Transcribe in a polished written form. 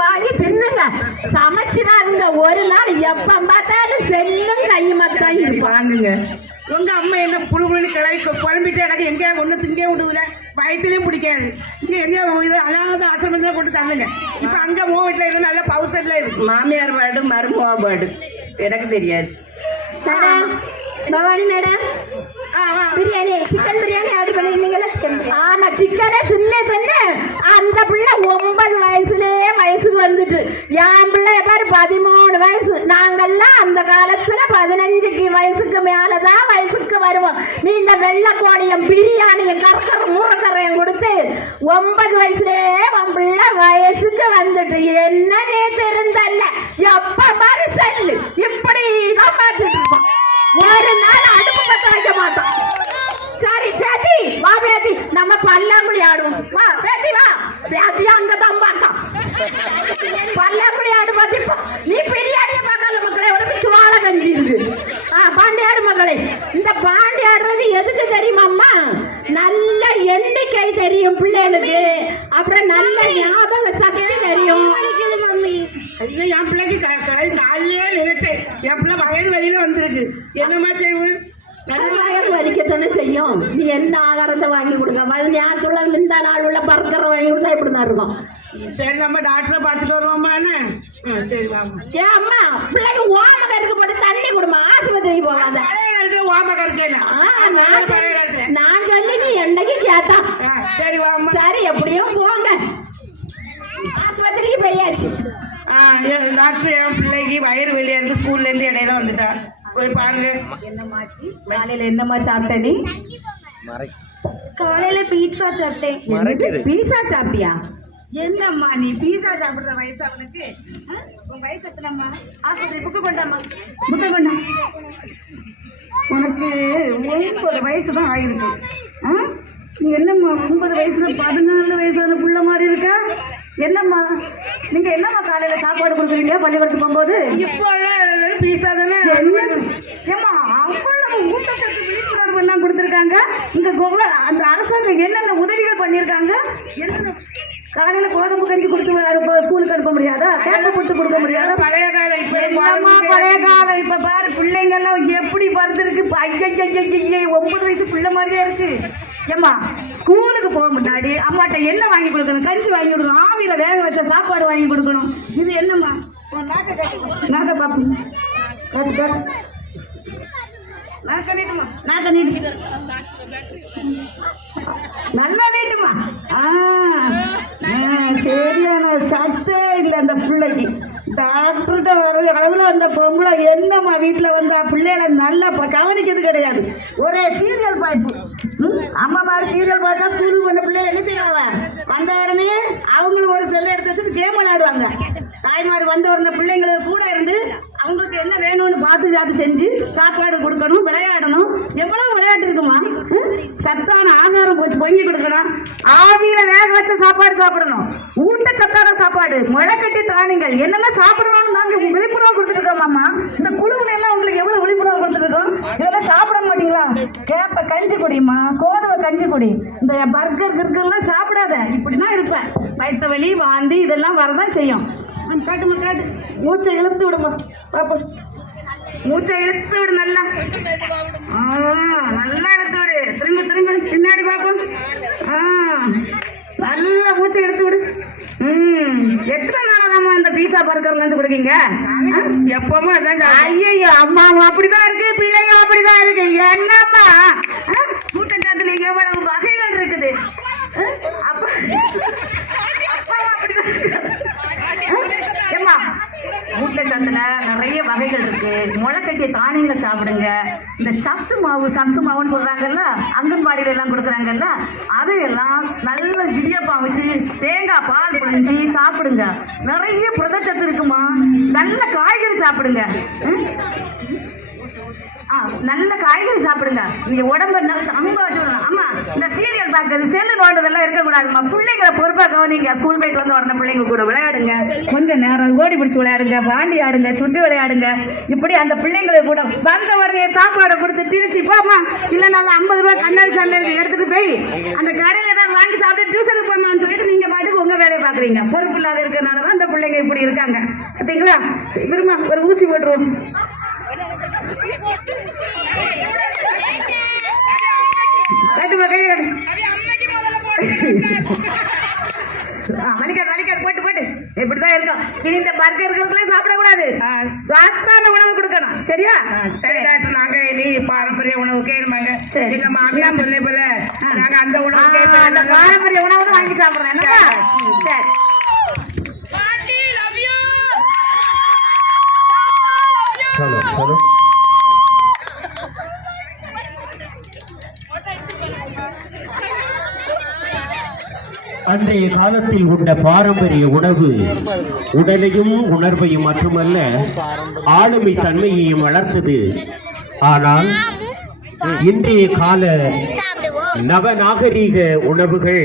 வாங்கி தின்னுங்க, சமைச்சிடாதுங்க. ஒரு நாள் எப்ப பார்த்தாலும் செல்லும் கையுமாத்தான் வாங்குங்க. உங்க அம்மா என்ன புழு புழுன்னு கிளை குழம்பிட்டு எனக்கு எங்கேயா ஒண்ணு திங்கே விடுவல, வயிற்றுலயும் பிடிக்காது. இங்க எங்கேயா அனாத ஆசிரமத்துல கொண்டு தள்ளுங்க. இப்ப அங்க மோ வீட்டுல இருக்கு, நல்ல பவுசர்ல இருக்கு. மாமியார் பாடு மருமவா பாடு எனக்கு தெரியாது. Bhavani madam, biryani chicken biryani order பண்ணிருந்தீங்களா? சிக்கன் பிரியாணி. ஆமா, சிக்கனை தின்னு அந்த பிள்ளை 9 வயசுலயே வயசுக்கு வந்துட்டு. என் பிள்ளை பாரு 13 வயசு. நாங்கெல்லாம் அந்த காலத்துல 15 வயசுக்கு மேலதான் வயசுக்கு வருவோம். நீ இந்த வெள்ளைக்கோடியும் பிரியாணியும் கற்கரை முறக்கரையும் கொடுத்து 9 வயசுலயே உன் பிள்ளை வயசுக்கு வந்துட்டு. என்னன்னே தெரிந்தல்ல, எப்ப பாரு செல்லு இப்படி தான் பார்த்துட்டு இருப்போம். ஒரு நாள் அடுப்பு பத்த வைக்க மாட்டோம். சரி பேத்தி வா, பேத்தி நம்ம பல்லாங்குழி ஆடுவோம். வா பேத்தி, வா பேத்தி, அங்கதான் பார்த்தோம் பல்லாங்குழி ஆடு. பார்த்திப்போ நீ பிரியாணிய பார்க்காத மக்களே, உனக்கு சோள கஞ்சி இருக்கு. பாண்டியாடு மகளே, இந்த பாண்டி ஆடுறது எதுக்கு தெரியுமாம்மா? நல்ல எண்ணிக்கை தெரியும் பிள்ளைகளுக்கு, அப்புறம் நல்ல ஞாபக சக்தி தெரியும். ஐயோ, என் பிள்ளைக்கு காலையே நினைச்சேன், என் பிள்ளை வயிறு வலியில வந்திருக்கு. என்னமா செய்வோம்? வயிறு வலிக்கத்தானே செய்யும். நீ என்ன ஆகாரத்தை வாங்கி கொடுங்க. ஞாபகத்துள்ள இந்த நாள் உள்ள பர்கர் வாங்கி கொடுத்தா இப்படிதான் இருக்கும். சரி, நம்ம டாக்டரை பார்த்துட்டு வருவோம்மா. என்ன சரி வாங்க. ஏன் அம்மா, பிள்ளைக்கு ஓம கருக்கு போட்டு தண்ணி கொடுமா, ஆஸ்பத்திரிக்கு போகாத. பழைய காலத்துல ஓம கருக்கல, பழைய காலத்துல நான் சொல்லி நீ என்னைக்கு கேட்டா. சரி வாம்மா. சரி, எப்படியும் போங்க, ஆஸ்பத்திரிக்கு போயாச்சு. டாக்டர் என் பிள்ளைக்கு வயிறு வெளியா இருக்கு, ஸ்கூல்ல இருந்து இடையில வந்துட்டா, போய் பாருங்க. என்னமாச்சு? காலையில என்னமா சாப்பிட்ட நீ? காலையில பீட்சா சாப்பிட்டேன். பீஸா சாப்பிட்டியா? என்னம்மா நீ பீட்சா சாப்பிடுற வயசு அவனுக்கு? உன் வயசு எத்தனைம்மா? ஆஸ்பத்திரி புக்கு கொண்டாம்மா, புக்கு கொண்டா. உனக்கு 9 வயசு தான் ஆயிருக்கு. நீ என்னம்மா 9 வயசுல 14 வயசான புள்ள மாதிரி இருக்க? என்னம்மா நீங்க என்னம்மா காலையில சாப்பாடு கொடுக்குறீங்க பள்ளிக்கூடத்துக்கு போகும்போது? இப்போ பீஸா தானே. ஏம்மா, அவ்வளவு ஊட்டச்சத்து விழிப்புணர்வு எல்லாம் கொடுத்துருக்காங்க. இந்த அந்த அரசாங்கம் என்னென்ன உதவிகள் பண்ணியிருக்காங்க? என்னென்ன காலையில கோதுமை கஞ்சி கொடுத்து ஸ்கூலுக்கு அனுப்ப முடியாதா? கேப்பை போட்டு கொடுக்க முடியாதா? பழைய காலம். பழைய காலம். இப்ப பாரு பிள்ளைங்க எல்லாம் எப்படி பறந்துருக்கு. 9 வயசு பிள்ளை மாதிரியே இருக்கு. ஏம்மா, ஸ்கூலுக்கு போக முன்னாடி அம்மாட்ட என்ன வாங்கி கொடுக்கணும்? கஞ்சி வாங்கி கொடுக்கணும், ஆவியில வேக வச்ச சாப்பாடு வாங்கி கொடுக்கணும். இது என்னம்மா? நாக்க பாப்பு, நாக்க நீட்டுமா, நாக்க நீட்டு, நல்லா நீட்டுமா. சரியான சத்தே இல்லை அந்த பிள்ளைக்கு. டாக்டர்கிட்ட வர அளவில் அந்த பொம்பளை என்னம்மா வீட்டில் வந்து பிள்ளைகளை நல்லா கவனிக்கிறது கிடையாது. ஒரே சீரியல் பாய்ப்பு. அம்மா பாரு சீரியல் பார்த்தா ஸ்கூலுக்கு வந்த பிள்ளைகள் என்ன செய்வாங்க? வந்த உடனே அவங்களும் ஒரு செல்லை எடுத்து வச்சுட்டு கேம் விளையாடுவாங்க. தாய்மார் வந்த உடனே பிள்ளைங்களுக்கு கூட இருந்து அவங்களுக்கு என்ன வேணும்னு பார்த்து செஞ்சு சாப்பாடு கொடுக்கணும், விளையாடணும். எவ்வளவு விளையாட்டு இருக்குமா? சத்தான ஆகாரம் போட்டு பொங்கி கொடுக்கணும், ஆவியில வேக வச்ச சாப்பாடு சாப்பிடணும், ஊட்டச்சத்தான சாப்பாடு, முளைக்கட்டி தானியங்கள் என்னெல்லாம் சாப்பிடுவாங்க. நாங்க விழிப்புணர்வு கொடுத்துட்டு இருக்கோம்மா. இந்த குழுவுல எல்லாம் உங்களுக்கு எவ்வளவு விழிப்புணர்வு கொடுத்துட்டு இருக்கோம். இதெல்லாம் சாப்பிட மாட்டீங்களா? கேப்ப கஞ்சி குடிமா, கோதுமை கஞ்சி குடி. இந்த பர்கர் கிர்கர்லாம் சாப்பிடாத. இப்படிதான் இருப்பேன். வயிற்று வலி, வாந்தி இதெல்லாம் வரதான் செய்யும். காட்டுமா, காட்டு. மூச்சை இழுத்து விடுமா பாப்பா, மூச்சை இழுத்து விடு நல்லா. நல்லா இழுத்து விடு. திரும்ப பின்னாடி பாப்போம். நல்லா மூச்சை இழுத்து விடு. எத்தனை நாளாதாம்மா இந்த பீஸா பர்கர் லஞ்சு கொடுக்கீங்க? எப்பவுமே அதான். ஐயோ அம்மா, அப்படிதான் இருக்கு, பிள்ளைங்க அப்படிதான் இருக்கு. என்னம்மா ஊட்டச்சத்துல எவ்வளவு வகைகள் இருக்குது. அப்ப ஊட்டச்சத்துல நிறைய வகைகள் இருக்கு. முளைக்கட்டிய தானியங்கள் சாப்பிடுங்க. இந்த சத்து மாவுன்னு சொல்றாங்கல்ல, அங்கன்வாடியில எல்லாம் கொடுக்குறாங்கல்ல, அதையெல்லாம் நல்ல இடியப்பம் வச்சு தேங்காய் பால் புழிஞ்சி சாப்பிடுங்க. நிறைய புரதச்சத்து இருக்குமா. நல்ல காய்கறி சாப்பிடுங்க. நல்ல காய்கறி சாப்பிடுங்க. நீங்க உடம்பு அங்க வச்சுக்கணும். அம்மா, இந்த சீரியல் பார்க்கறது, செல்லு நோண்டதெல்லாம் இருக்கக்கூடாதுமா. பிள்ளைங்களை பொறுப்பா கவனிங்க. ஸ்கூல் போயிட்டு வந்த உடனே பிள்ளைங்க கூட விளையாடுங்க. கொஞ்சம் நேரம் ஓடி பிடிச்சி விளையாடுங்க, பாண்டி ஆடுங்க, சுட்டு விளையாடுங்க. இப்படி அந்த பிள்ளைங்களை கூட வந்த உடனே சாப்பாடை கொடுத்து திருச்சி போமா, இல்ல நல்லா 50 ரூபாய் கண்ணாடி சாண்டை எடுத்துட்டு போய் அந்த கடையில ஏதாவது வாங்கி சாப்பிட்டு டியூஷனுக்கு போமான்னு சொல்லிட்டு நீங்க பாட்டுக்கு உங்க வேலையை பாக்குறீங்க. பொறுப்பு இல்லாத இருக்கிறதுனாலதான் பிள்ளைங்க இப்படி இருக்காங்க பார்த்தீங்களா? விரும்ப ஒரு ஊசி போட்டுருவோம். கட்டுமா கை கட்டு. வலிக்காது போட்டு போட்டு இப்படிதான் இருக்கும். இனி இந்த பர்கர் இருக்கிறதுலாம் சாப்பிடக்கூடாது, சாத்தான உணவு கொடுக்கணும். சரியா? சரி டாக்டர், நாங்க இனி பாரம்பரிய உணவு கேட்பாங்க. எங்க மாமியார் சொன்ன போல நாங்க அந்த உணவு அந்த பாரம்பரிய உணவு வாங்கி சாப்பிடுறோம். என்னப்பா? சரி. ஹலோ அன்றைய காலத்தில் உண்ட பாரம்பரிய உணவு உடலையும் உணர்வையும் மட்டுமல்ல ஆளுமை தன்மையையும் வளர்த்தது. ஆனால் இன்றைய கால நவநாகரீக உணவுகள்